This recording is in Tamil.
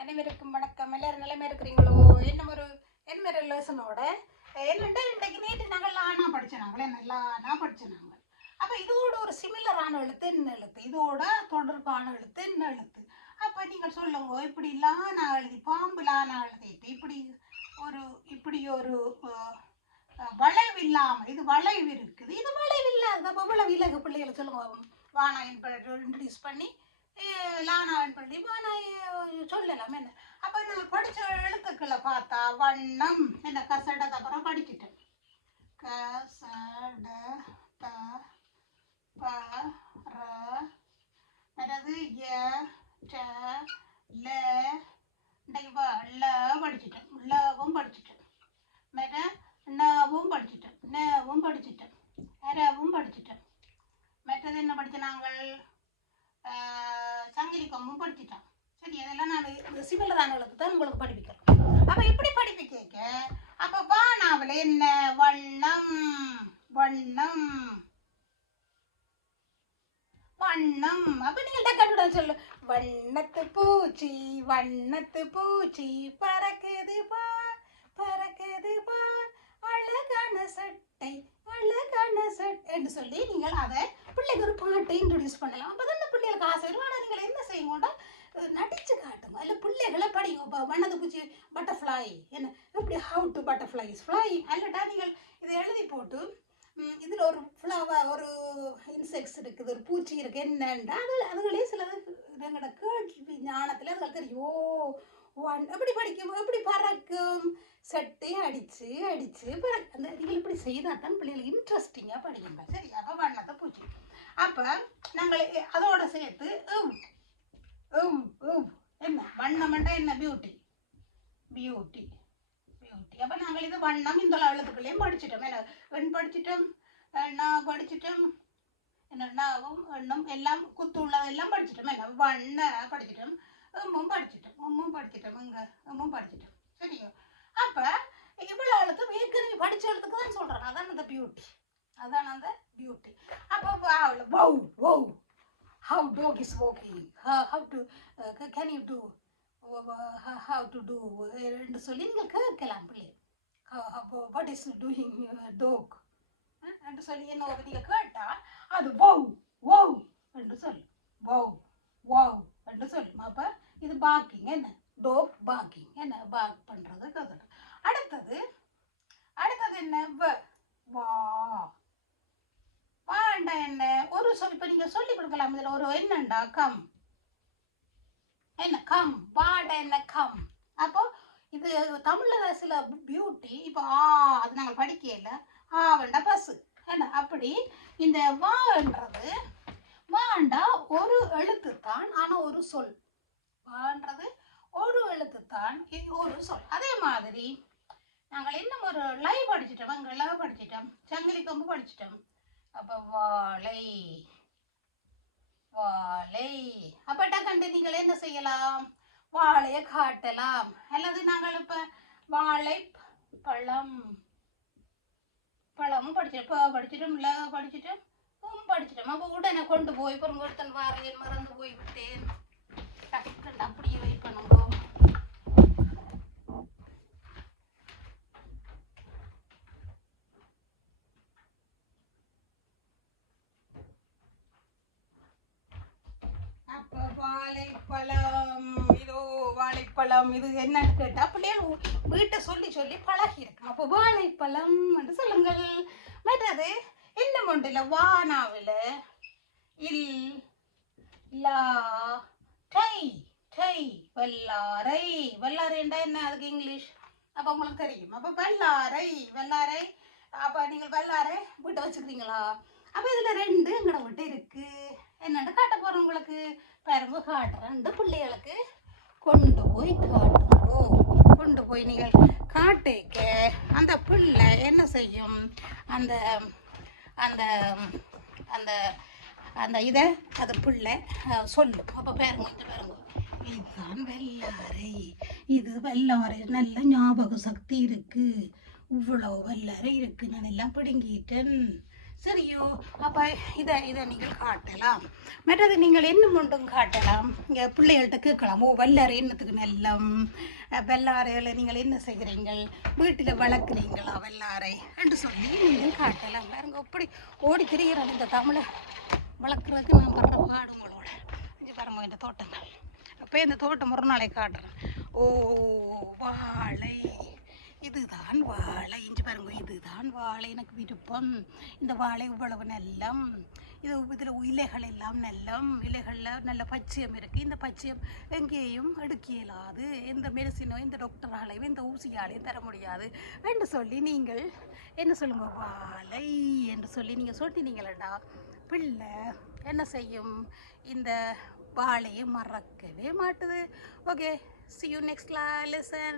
அனைவருக்கும் வணக்கம். எல்லாரும் நிலைமை இருக்கிறீங்களோ? என்ன ஒரு என்ன ஒரு லெசனோட என்னண்டா இன்றைக்கு நேற்று நாங்கள் லானா படிச்சோம் நல்லா என்ன லானா நாங்கள் அப்போ இதோட ஒரு சிமிலரான எழுத்து என்ன எழுத்து? இதோட தொடர்பான எழுத்து என்ன எழுத்து? அப்போ நீங்கள் சொல்லுங்க இப்படி லானா எழுதி பாம்பு லானா எழுதிட்டு இப்படி ஒரு இப்படி ஒரு வளைவு இல்லாமல் இது வளைவு இருக்குது. இது வளைவு இல்லாத விலகு பிள்ளைகளை சொல்லுங்க வானா இன்ட்ரடியூஸ் பண்ணி அஹ், லானாவின் பள்ளி வானா சொல்லலாம் என்ன? அப்போ நான் படித்த எழுத்துக்களை பார்த்தா வண்ணம் என்ன கசட அப்புறம் படிச்சுட்டேன் கசட த ப ர அதாவது ய ட ல இன்றைக்கு ல படிச்சுட்டேன் லவும் படிச்சிட்டேன் மேட நவும் படிச்சிட்டேன் நவும் படிச்சிட்டேன் அரவும் படிச்சிட்டேன் மற்றது என்ன படிச்ச நாங்கள்? சங்கிலி கொம்பும் படிச்சுட்டான். சரி அதெல்லாம் நான் இந்த சிமிலரானவளுக்கு தான் உங்களுக்கு படிப்பிக்கிறேன். அப்போ இப்படி படிப்பிக்க அப்போ வானாவில் என்ன? வண்ணம். வண்ணம். வண்ணம். அப்ப நீங்கள் டக்கனுட சொல்லு. வண்ணத்து பூச்சி வண்ணத்து பூச்சி பறக்குது பார் பறக்குது பார் அழகான சட்டை அழகான சட்டை என்று சொல்லி நீங்கள் அதை பிள்ளைக்கு ஒரு பாட்டை இன்ட்ரடியூஸ் பண்ணலாம். அப்போ தான் பிள்ளைகளுக்கு ஆசை வரும் நடிச்சு காட்டுங்க இல்லை பிள்ளைகளை படிங்க இப்போ வண்ணத்து பூச்சி பட்டர்ஃப்ளை என்ன? எப்படி ஹவு டு பட்டர்ஃப்ளைஸ் ஃப்ளை அல்லட்டா நீங்கள் இதை எழுதி போட்டு இதில் ஒரு ஃப்ளவர் ஒரு இன்செக்ட்ஸ் இருக்குது ஒரு பூச்சி இருக்கு என்னண்டா அது அதுகளே சிலது எங்களோட கேள்வி ஞானத்தில் அதுகள் தெரியும். ஓ ஒன் எப்படி படிக்கும்? எப்படி பறக்கும்? சட்டை அடிச்சு அடிச்சு பறக்க அந்த நீங்கள் இப்படி செய்தால் தான் பிள்ளைகள் இன்ட்ரெஸ்டிங்காக படிக்குங்க சரி அப்போ வண்ணத்தை பூச்சி. அப்போ நாங்கள் அதோட சேர்த்து உவ், உவ், என்ன வண்ணம்ண்டா என்ன பியூட்டி பியூட்டி பியூட்டி அப்போ நாங்கள் இது வண்ணம் இந்த எழுத்துக்களையும் படிச்சிட்டோம் என்ன வெண் படிச்சிட்டோம் அஹ் நான் படிச்சிட்டோம் என்ன எண்ணும் எல்லாம் குத்துள்ளதெல்லாம் படிச்சிட்டோம் என்ன வண்ண படிச்சிட்டோம் உம்மும் படிச்சிட்டோம் உம்மும் படிச்சிட்டோம் இங்க உம்மும் படிச்சிட்டோம் சரியா அப்போ இவ்வளோ எழுத்து ஏற்கனவே படிச்ச எழுத்துக்கு தான் சொல்கிறேன் அதான் அந்த பியூட்டி அதான் அந்த பியூட்டி அப்போ வௌ வௌ how dog is walking? How, how to uh, can you do? Uh, how, to do? என்று சொல்லி நீங்கள் கேட்கலாம் பிள்ளை. வாட் இஸ் டூயிங் டோக் என்று சொல்லி என்ன நீங்கள் கேட்டால் அது வௌ வௌ என்று சொல்லு. வௌ வௌ என்று சொல்லும் அப்போ இது பாக்கிங் என்ன? டோக் பாக்கிங் என்ன? பாக் பண்ணுறது கதை அடுத்தது அடுத்தது என்ன? வா. வாண்டா என்ன? ஒரு சொல் இப்போ நீங்கள் சொல்லி கொடுக்கலாம். இதில் ஒரு என்னண்டா? கம். என்ன? கம். வாட என்ன? கம். அப்போ இது தமிழில் சில பியூட்டி இப்போ ஆ அது நாங்கள் படிக்கல ஆ வேண்டா பஸ்ஸு என்ன? அப்படி இந்த வான்றது வாண்டா ஒரு எழுத்து தான் ஆனால் ஒரு சொல். வான்றது ஒரு எழுத்து தான் ஒரு சொல். அதே மாதிரி நாங்கள் இன்னும் ஒரு லைவ் படிச்சிட்டோம். அங்கே லைவ் படிச்சிட்டோம். சங்கிலி கொம்பு படிச்சிட்டோம். அப்போ வாழை வாழை. அப்பட்டா கண்டு நீங்கள் என்ன செய்யலாம்? வாழையை காட்டலாம். அல்லது நாங்கள் இப்போ வாழை பழம் பழமும் படிச்சிட்டோம் படிச்சிட்டோம் இல்லை படிச்சிட்டோம் உம் படிச்சிட்டோம். அப்போ உடனே கொண்டு போய் பிறகு ஒருத்தன் வாரையன் மறந்து போய் விட்டேன் டக்குன்னு வாழைப்பழம் இதோ வாழைப்பழம் இது என்னன்னு கேட்டா பிள்ளைகள் வீட்டை சொல்லி சொல்லி பழகி இருக்கும் அப்போ வாழைப்பழம் என்று சொல்லுங்கள். மற்றது என்ன மொண்டில்? வானாவில் இல் லா டை டை வல்லாரை. வல்லாரைண்டா என்ன அதுக்கு இங்கிலீஷ்? அப்போ உங்களுக்கு தெரியும். அப்போ வல்லாரை வல்லாரை. அப்போ நீங்கள் வல்லாரை வீட்டை வச்சுக்கிறீங்களா? அப்போ இதில் ரெண்டு எங்கட வீட்டு இருக்கு. என்னென்னு காட்ட போகிறோம் உங்களுக்கு? பாருங்க காட்டுறேன் இந்த பிள்ளைகளுக்கு கொண்டு போய் காட்டுங்கோ கொண்டு போய் நீங்கள் காட்டிக்க. அந்த பிள்ளை என்ன செய்யும்? அந்த அந்த அந்த அந்த இதை அந்த பிள்ளை சொல்லும். அப்போ பேருங்க கொஞ்சம் பாருங்க. இதுதான் வெள்ளாரை இது வெள்ளாரை நல்ல ஞாபக சக்தி இருக்குது இவ்வளோ வெள்ளாரை இருக்குது நான் எல்லாம் பிடுங்கிட்டேன். சரியோ அப்போ இதை இதை நீங்கள் காட்டலாம். மற்றது நீங்கள் என்ன மட்டும் காட்டலாம்? இங்கே பிள்ளைகள்கிட்ட கேட்கலாம். ஓ வல்லாறு என்னத்துக்கு நல்லம்? வெள்ளாறையில் நீங்கள் என்ன செய்கிறீங்கள் வீட்டில் வளர்க்குறீங்களா வெள்ளாறை என்று சொல்லி நீங்கள் காட்டலாம். பாருங்க அப்படி ஓடி திரிகிறான் இந்த தமிழை வளர்க்குறதுக்கு நான் படுற பாடுங்களோட இங்கே பாருங்க இந்த தோட்டங்கள். அப்போ இந்த தோட்டம் ஒரு நாளை காட்டுறேன். ஓ வாழை இதுதான் வாழை. இஞ்சி பாருங்க இதுதான் வாழை. எனக்கு விருப்பம். இந்த வாழை இவ்வளவு நல்லம். இது இதில் இலைகள் எல்லாம் நல்லம். இலைகளில் நல்ல பச்சையம் இருக்குது இந்த பச்சையம் எங்கேயும் எடுக்க இயலாது. எந்த மெடிசினோ இந்த டாக்டராலையும் இந்த ஊசியாலையும் தர முடியாது. என்று சொல்லி நீங்கள் என்ன சொல்லுங்க? வாழை என்று சொல்லி நீங்கள் சொல்லிட்டீங்களடா பிள்ளை என்ன செய்யும்? இந்த வாழையை மறக்கவே மாட்டுது. Okay see you next lesson.